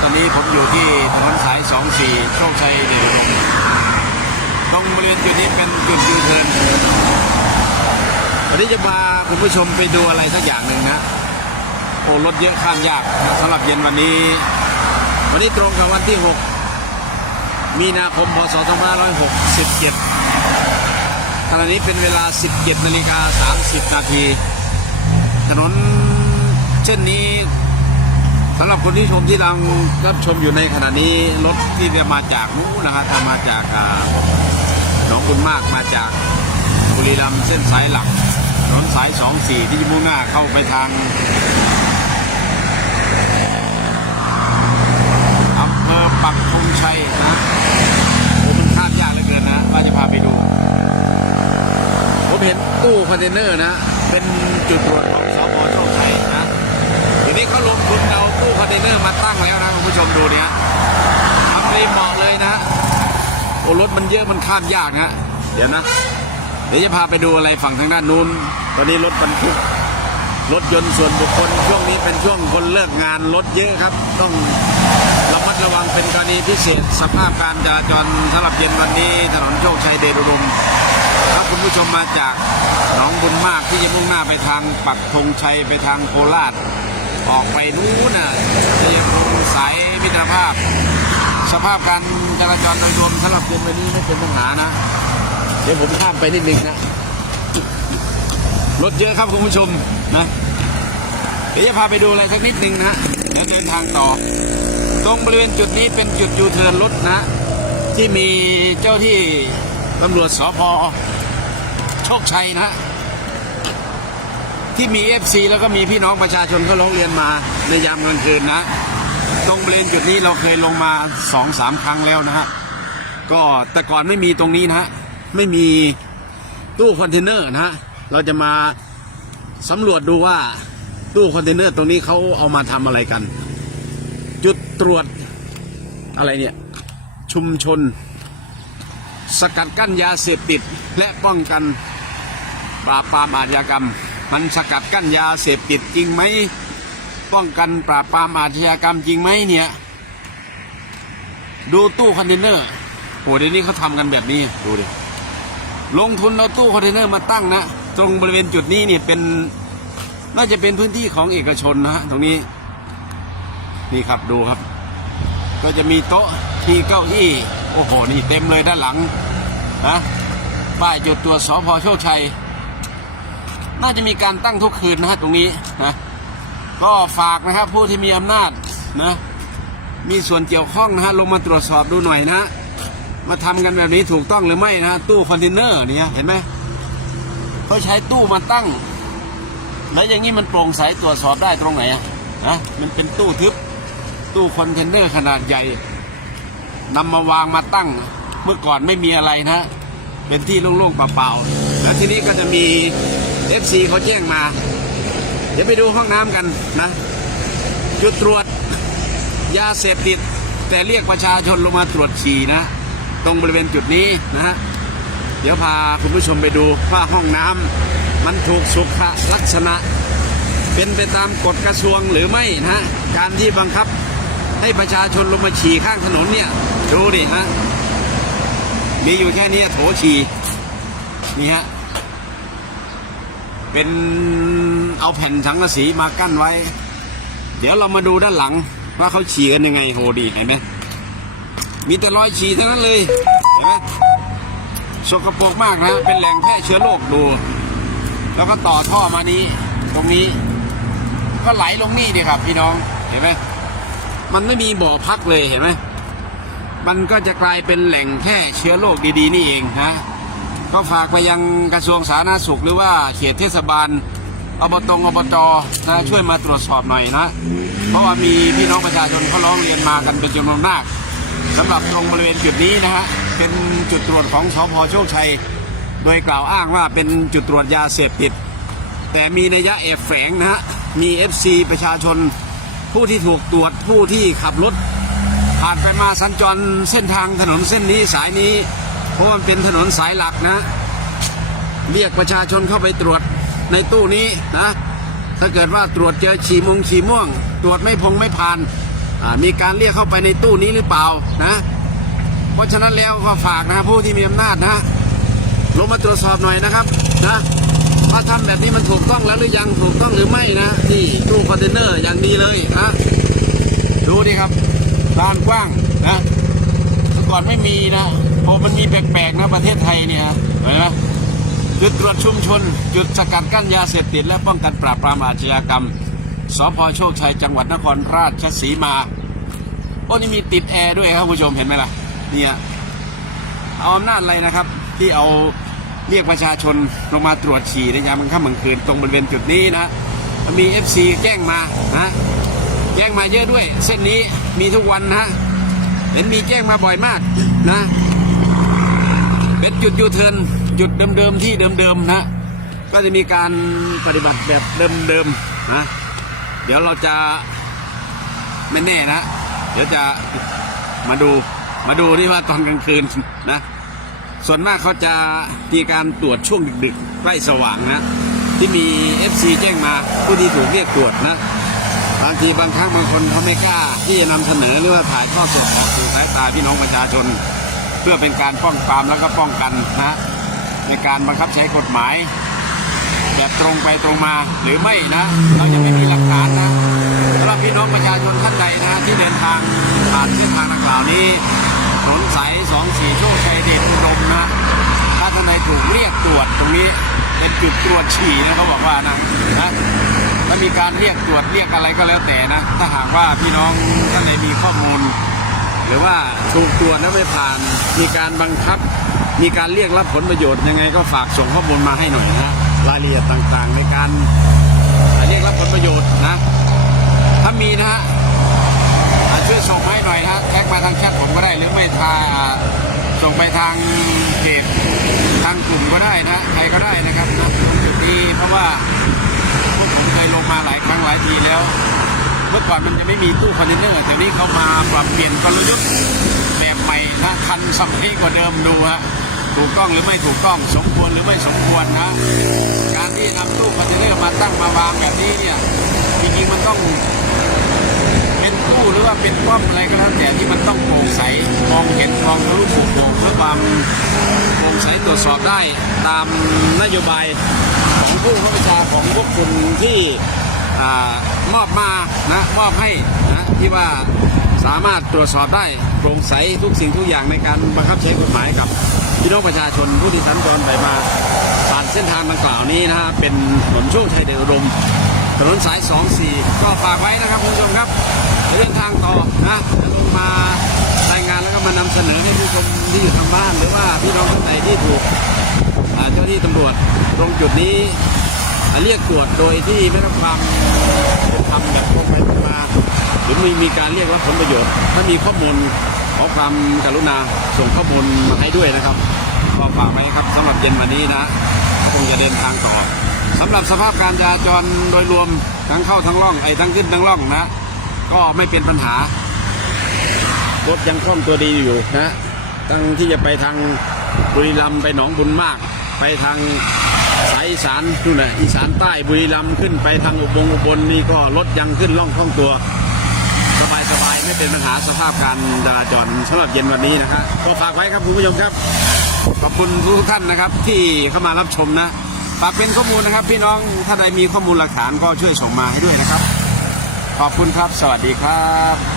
ตอนนี้ผมอยู่ที่ถนนสาย 24 โชคชัยเดชอุดมตรงบริเวณจุดนี้เป็นจุดยูเทิร์นวันนี้จะพาคุณผู้ชมไปดูอะไรสักอย่างหนึ่งนะ โอ้รถเยอะข้ามยากนะสำหรับเย็นวันนี้ วันนี้ตรงกับวันที่ 6 มีนาคม พศ 2567 ขณะนี้เป็นเวลา 17นาฬิกา30 นาที ถนนเช่นนี้ สำหรับคนที่ชมที่เรารับชมอยู่ในขณะนี้รถที่จะมาจากนู้นนะครับามาจากอ่าหนองบุญมากมาจากบุรีรัมย์เส้นสายหลักถนนสายสองสี่ที่จะมุ่งหน้าเข้าไปทางอำเภอปักธงชัยนะโอ้มันข้ามยากเหลือเกินนะว่าจะพาไปดู ผมเห็นตู้คอนเทนเนอร์นะ เป็นจุดตรวจของสพโชคชัยนะทีนี้เขาลงทุนเอา ตู้คอนเทนเนอร์มาตั้งแล้วนะคุณผู้ชมดูเนี่ยทำเลยเหมาะเลยนะโอ้รถมันเยอะมันข้ามยากนะเดี๋ยวนะ เดี๋ยวจะพาไปดูอะไรฝั่งทางด้านนู้น ตอนนี้รถบรรทุกรถยนต์ส่วนบุคคลช่วงนี้เป็นช่วงคนเลิกงานรถเยอะครับ ต้องระมัดระวังเป็นกรณีพิเศษ สภาพการจราจรสำหรับเย็นวันนี้ ถนนโชคชัยเดชอุดมถ้าคุณผู้ชมมาจากหนองบุญมากที่จะมุ่งหน้าไปทางปักธงชัยไปทางโคราช ออกไปนู้นน่ะจะยังคงสายมิตรภาพ สภาพการจราจรโดยรวมสำหรับเย็นวันนี้ไม่เป็นปัญหานะ เดี๋ยวผมข้ามไปนิดนึงนะ รถเยอะครับคุณผู้ชมนะ เดี๋ยวจะพาไปดูอะไรสักนิดนึงนะแล้วเดินทางต่อ ตรงบริเวณจุดนี้เป็นจุดยูเทิร์นรถนะ ที่มีเจ้าที่ตำรวจสพโชคชัยนะ ที่มีเอฟซีแล้วก็มีพี่น้องประชาชนก็ร้องเรียนมาในยามกลางคืนนะตรงบริเวณจุดนี้เราเคยลงมาสองสามครั้งแล้วนะฮะก็แต่ก่อนไม่มีตรงนี้นะฮะไม่มีตู้คอนเทนเนอร์นะฮะเราจะมาสำรวจดูว่าตู้คอนเทนเนอร์ตรงนี้เขาเอามาทำอะไรกัน จุดตรวจอะไรเนี่ย ชุมชน สกัดกั้นยาเสพติดและป้องกันปราบปรามอาชญากรรม มันสกัดกั้นยาเสพติดจริงไหมป้องกันปราบปรามอาชญากรรมจริงไหมเนี่ย ดูตู้คอนเทนเนอร์โหเดี๋ยวนี้เขาทำกันแบบนี้ดูดิลงทุนเอาตู้คอนเทนเนอร์มาตั้งนะ ตรงบริเวณจุดนี้เนี่ยเป็นน่าจะเป็นพื้นที่ของเอกชนนะฮะตรงนี้ นี่ครับดูครับ ก็จะมีโต๊ะที่เก้าอี้โอ้โหนี่เต็มเลยด้านหลังนะป้ายจุดตรวจสพโชคชัย น่าจะมีการตั้งทุกคืนนะฮะตรงนี้นะก็ฝากนะครับผู้ที่มีอำนาจนะมีส่วนเกี่ยวข้องนะฮะลงมาตรวจสอบดูหน่อยนะ มาทำกันแบบนี้ถูกต้องหรือไม่นะตู้คอนเทนเนอร์เนี่ยเห็นไหมเขาใช้ตู้มาตั้ง แล้วอย่างนี้มันโปร่งใสตรวจสอบได้ตรงไหนอะนะมันเป็นตู้ทึบตู้คอนเทนเนอร์ขนาดใหญ่นำมาวางมาตั้ง เมื่อก่อนไม่มีอะไรนะ เป็นที่โล่งๆเปล่าๆ แล้วทีนี้ก็จะมี FC เขาแจ้งมา เดี๋ยวไปดูห้องน้ำกันนะ จุดตรวจยาเสพติด แต่เรียกประชาชนลงมาตรวจฉี่นะ ตรงบริเวณจุดนี้นะฮะเดี๋ยวพาคุณผู้ชมไปดูว่าห้องน้ำมันถูกสุขลักษณะ เป็นไปตามกฎกระทรวงหรือไม่นะฮะการที่บังคับให้ประชาชนลงมาฉี่ข้างถนนเนี่ยดูดิฮะมีอยู่แค่นี้โถฉี่นี่ฮะ เป็นเอาแผ่นสังกะสีมากั้นไว้ เดี๋ยวเรามาดูด้านหลังว่าเขาฉี่กันยังไงโหดีเห็นไหมมีแต่รอยฉี่ทั้งนั้นเลยเห็นไหมสกปรกมากนะเป็นแหล่งแพร่เชื้อโรคดู แล้วก็ต่อท่อมานี้ ตรงนี้ ก็ไหลลงนี่ดีครับ พี่น้องเห็นไหมมันไม่มีบ่อพักเลยเห็นไหมมันก็จะกลายเป็นแหล่งแพร่เชื้อโรคดีๆนี่เองนะ ก็ฝากไปยังกระทรวงสาธารณสุขหรือว่าเขตเทศบาลอบตงอบจนะช่วยมาตรวจสอบหน่อยนะ เพราะว่ามีพี่น้องประชาชนเขาร้องเรียนมากันเป็นจำนวนมากสำหรับตรงบริเวณจุดนี้นะฮะเป็นจุดตรวจของสพโชคชัย โดยกล่าวอ้างว่าเป็นจุดตรวจยาเสพติด แต่มีนัยยะแอบแฝงนะฮะมี FC ประชาชน ผู้ที่ถูกตรวจผู้ที่ขับรถผ่านไปมาสัญจรเส้นทางถนนเส้นนี้สายนี้ เพราะมันเป็นถนนสายหลักนะ เรียกประชาชนเข้าไปตรวจในตู้นี้นะ ถ้าเกิดว่าตรวจเจอฉี่มงฉี่ม่วง ตรวจไม่พงไม่ผ่าน มีการเรียกเข้าไปในตู้นี้หรือเปล่านะ เพราะฉะนั้นแล้วก็ฝากนะผู้ที่มีอำนาจนะ ลงมาตรวจสอบหน่อยนะครับนะว่าทำแบบนี้มันถูกต้องแล้วหรือยังถูกต้องหรือไม่นะนี่ตู้คอนเทนเนอร์อย่างดีเลยนะดูดิครับลานกว้างนะ ก่อนไม่มีนะพอมันมีแปลกๆนะประเทศไทยเนี่ยเห็นไหมจุดตรวจชุมชน จุดสกัดกั้นยาเสพติด และป้องกันปราบปรามอาชญากรรมสพโชคชัยจังหวัดนครราชสีมาโอ้นี่มีติดแอร์ด้วยครับคุณผู้ชมเห็นไหมล่ะเนี่ยเอาอำนาจอะไรนะครับ ที่เอาเรียกประชาชนลงมาตรวจฉี่ในยามกลางค่ำกลางคืนตรงบริเวณจุดนี้นะมี FC แจ้งมานะแจ้งมาเยอะด้วย เส้นนี้มีทุกวันนะ เห็นมีแจ้งมาบ่อยมากนะ เป็นจุดยูเทิร์นจุดเดิมๆที่เดิมๆนะ ก็จะมีการปฏิบัติแบบเดิมๆนะ เดี๋ยวเราจะไม่แน่นะ เดี๋ยวจะมาดูมาดูที่ว่าตอนกลางคืนนะ ส่วนมากเขาจะมีการตรวจช่วงดึกๆใกล้สว่างนะ ที่มี FC แจ้งมาผู้ที่ถูกเรียกตรวจนะ บางทีบางครั้งบางคนเขาไม่กล้า ที่จะนำเสนอหรือว่าถ่ายทอดสดออกสู่สายตาพี่น้องประชาชน เพื่อเป็นการป้องปรามแล้วก็ป้องกันนะในการบังคับใช้กฎหมาย แบบตรงไปตรงมาหรือไม่นะ เรายังไม่มีหลักฐานนะสำหรับพี่น้องประชาชนท่านใดนะ ที่เดินทางผ่านเส้นทางดังกล่าวนี้ถนนสายสองสี่โชคชัยเดชอุดมนะถ้าท่านใดถูกเรียกตรวจตรงนี้เป็นจุดตรวจฉี่นะเขาบอกว่านะนะ ถ้ามีการเรียกตรวจเรียกอะไรก็แล้วแต่นะ ถ้าหากว่าพี่น้องท่านใดมีข้อมูล หรือว่าถูกตรวจแล้วไม่ผ่าน มีการบังคับ มีการเรียกรับผลประโยชน์ยังไงก็ฝากส่งข้อมูลมาให้หน่อยนะรายละเอียดต่างๆ ในการเรียกรับผลประโยชน์นะ ถ้ามีนะฮะอาช่วยส่งให้หน่อยฮะแท็กมาทางแชทผมก็ได้หรือไม่ทาส่งไปทางเพจทางกลุ่มก็ได้นะใครก็ได้นะครับนะตรงจุดนี้เพราะว่า ทีแล้ว เมื่อก่อนมันจะไม่มีตู้คอนเทนเนอร์แต่นี้เขามาปรับเปลี่ยนกลยุทธ์แบบใหม่นะทันสมัยกว่าเดิมดูฮะถูกต้องหรือไม่ถูกต้องสมควรหรือไม่สมควรนะการที่นำตู้คอนเทนเนอร์มาตั้งมาวางแบบนี้เนี่ยจริงๆมันต้องเป็นตู้หรือว่าเป็นป้อมอะไรก็แล้วแต่ที่มันต้องโปร่งใสมองเห็นมองทะลุปโปร่งเพื่อความโปร่งใสตรวจสอบได้ตามนโยบายของผู้ข้าราชการของพวกคุณที่ มอบมานะมอบให้นะที่ว่าสามารถตรวจสอบได้โปร่งใสทุกสิ่งทุกอย่างในการบังคับใช้กฎหมายกับพี่น้องประชาชนผู้ที่สัญจรไปมาผ่านเส้นทางดังกล่าวนี้นะฮะเป็นถนนโชคชัยเดชอุดมถนนสาย 24 ก็ฝากไว้นะครับคุณผู้ชมครับเดินทางต่อนะจะลงมารายงานแล้วก็มานำเสนอให้ผู้ชมที่อยู่ทางบ้าน หรือว่าพี่น้องท่านใดที่ถูกอ่เจ้าหน้าที่ตำรวจตรงจุดนี้ เรียกตรวจโดยที่ไม่รับความเป็นธรรมแบบตรงไปตรงมา หรือมีมีการเรียกรับผลประโยชน์ ถ้ามีข้อมูลขอความกรุณาส่งข้อมูลมาให้ด้วยนะครับก็ฝากไว้ครับสำหรับเย็นวันนี้นะคงจะเดินทางต่อสำหรับสภาพการจราจรโดยรวมทั้งเข้าทั้งล่องไอ้ทั้งขึ้นทั้งล่องนะ ก็ไม่เป็นปัญหารถยังคล่องตัวดีอยู่นะทั้งที่จะไปทางบุรีรัมย์ไปหนองบุญมาก ไปทาง สายอีสานนู่นน่ะอีสานใต้บุรีรัมย์ขึ้นไปทางอุบลอุบลนี่ก็รถยังขึ้นล่องคล่องตัว สบายสบายไม่เป็นปัญหาสภาพการจราจรสำหรับเย็นวันนี้นะครับก็ฝากไว้ครับคุณผู้ชมครับ ขอบคุณทุกท่านนะครับ ที่เข้ามารับชมนะฝากเป็นข้อมูลนะครับ พี่น้องถ้าใดมีข้อมูลหลักฐานก็ช่วยส่งมาให้ด้วยนะครับ ขอบคุณครับ สวัสดีครับ